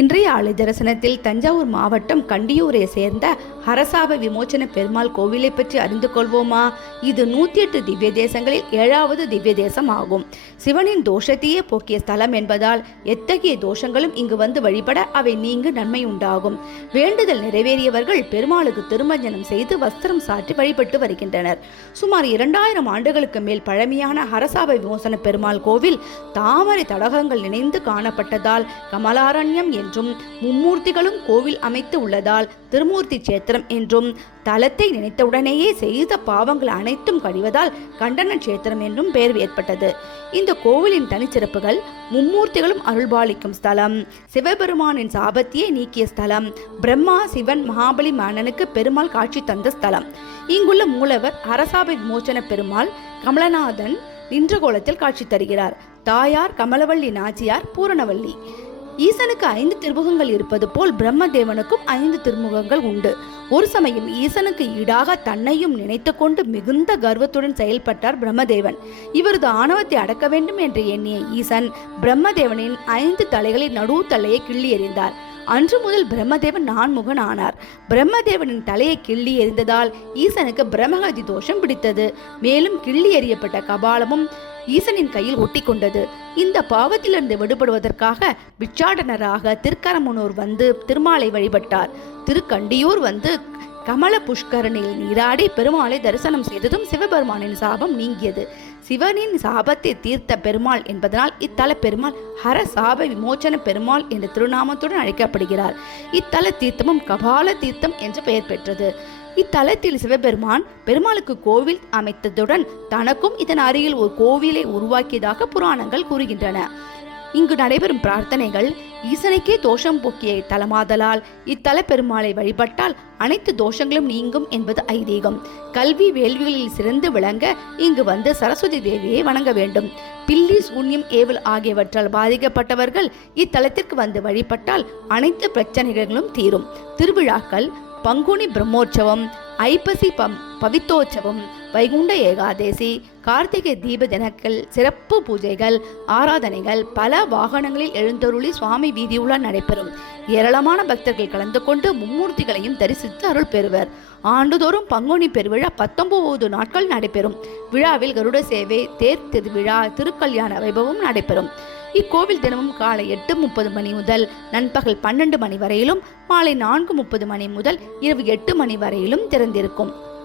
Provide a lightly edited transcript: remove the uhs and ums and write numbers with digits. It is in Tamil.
இன்றைய ஆலய தரிசனத்தில் தஞ்சாவூர் மாவட்டம் கண்டியூரை சேர்ந்த ஹரசாப விமோச்சன பெருமாள் கோவிலை பற்றி அறிந்து கொள்வோமா? இது 108 திவ்ய தேசங்களில் 7வது திவ்ய தேசம் ஆகும். சிவனின் தோஷத்தையே போக்கிய ஸ்தலம் என்பதால் எத்தகைய தோஷங்களும் இங்கு வந்து வழிபட அவை நீங்கு நன்மை உண்டாகும். வேண்டுதல் நிறைவேறியவர்கள் பெருமாளுக்கு திருமஞ்சனம் செய்து வஸ்திரம் சாற்றி வழிபட்டு வருகின்றனர். சுமார் 2000 ஆண்டுகளுக்கு மேல் பழமையான ஹரசாப விமோசன பெருமாள் கோவில் தாமரை தடாகங்கள் நினைந்து காணப்பட்டதால் கமலாரண்யம் என்றும், மும்மூர்த்திகளும் கோவில் அமைத்து உள்ளதால் திருமூர்த்தி சேத்திரம் என்றும், தலத்தை நினைத்தவுடனேயே செய்த பாவங்கள் அனைத்தும் கழிவதால் கண்டன சேத்திரம் என்றும் பெயர் ஏற்பட்டது. இந்த கோவிலின் தனிச்சிறப்புகள்: மும்மூர்த்திகளும் அருள்பாலிக்கும் ஸ்தலம், சிவபெருமானின் சாபத்தியை நீக்கிய ஸ்தலம், பிரம்மா சிவன் மகாபலி மன்னனுக்கு பெருமாள் காட்சி தந்த ஸ்தலம். இங்குள்ள மூலவர் ஹரசாப விமோச்சன பெருமாள் கமலநாதன் நின்ற கோலத்தில் காட்சி தருகிறார். தாயார் கமலவள்ளி நாச்சியார் பூரணவள்ளி. ஈசனுக்கு 5 திருமுகங்கள் இருப்பது போல் பிரம்மதேவனுக்கும் 5 திருமுகங்கள் உண்டு. ஒரு சமயம் ஈசனுக்கு ஈடாக தன்னையும் நினைத்து கொண்டு மிகுந்த கர்வத்துடன் செயல்பட்டார் பிரம்மதேவன். இவரது ஆணவத்தை அடக்க வேண்டும் என்று எண்ணிய ஈசன் பிரம்மதேவனின் 5 தலைகளின் நடு தலையை கிள்ளி எறிந்தார். அன்று முதல் பிரம்மதேவன் நான்முகன் ஆனார். பிரம்மதேவனின் தலையை கிள்ளி எறிந்ததால் ஈசனுக்கு பிரம்மகதி தோஷம் பிடித்தது. மேலும் கிள்ளி எறியப்பட்ட கபாலமும் ஈசனின் கையில் ஒட்டி கொண்டது. இந்த பாவத்திலிருந்து விடுபடுவதற்காக பிச்சாடனராக திருக்கரமுனூர் வந்து திருமாலை வழிபட்டார். திருக்கண்டியூர் வந்து கமல புஷ்கரணியில் நீராடி பெருமாளை தரிசனம் செய்ததும் சிவபெருமானின் சாபம் நீங்கியது. சிவனின் சாபத்தை தீர்த்த பெருமாள் என்பதனால் இத்தல பெருமாள் ஹர சாப விமோச்சன பெருமாள் என்ற திருநாமத்துடன் அழைக்கப்படுகிறார். இத்தல தீர்த்தமும் கபால தீர்த்தம் என்று பெயர் பெற்றது. இத்தலத்தில் சிவபெருமான் பெருமாளுக்கு கோவில் அமைத்ததுடன் தனக்கும் இதன் அருகில் ஒரு கோவிலை உருவாக்கியதாக புராணங்கள் கூறுகின்றன. இங்கு நடைபெறும் பிரார்த்தனைகள் ஈசனுக்கே தோஷம் போக்கிய தலமாதலால் இத்தல பெருமாளை வழிபட்டால் அனைத்து தோஷங்களும் நீங்கும் என்பது ஐதீகம். கல்வி வேள்விகளில் சிறந்து விளங்க இங்கு வந்து சரஸ்வதி தேவியை வணங்க வேண்டும். பில்லி, சூன்யம், ஏவல் ஆகியவற்றால் பாதிக்கப்பட்டவர்கள் இத்தலத்திற்கு வந்து வழிபட்டால் அனைத்து பிரச்சனைகளும் தீரும். திருவிழாக்கள்: பங்குனி பிரம்மோற்சவம், ஐப்பசி பவித்தோற்சவம், வைகுண்ட ஏகாதேசி, கார்த்திகை தீப தினங்கள், சிறப்பு பூஜைகள், ஆராதனைகள் பல வாகனங்களில் எழுந்தருளி சுவாமி வீதியுலா நடைபெறும். ஏராளமான பக்தர்கள் கலந்து கொண்டு மும்மூர்த்திகளையும் தரிசித்து அருள் பெறுவர். ஆண்டுதோறும் பங்குனி பெருவிழா 19 நாட்கள் நடைபெறும். விழாவில் கருட சேவை, தேர் திருவிழா, திருக்கல்யாண வைபவம் நடைபெறும். இக்கோவில் தினமும் காலை 8:30 மணி முதல் நண்பகல் 12 மணி வரையிலும், மாலை 4:30 மணி முதல் இரவு 8 மணி வரையிலும் திறந்திருக்கும்.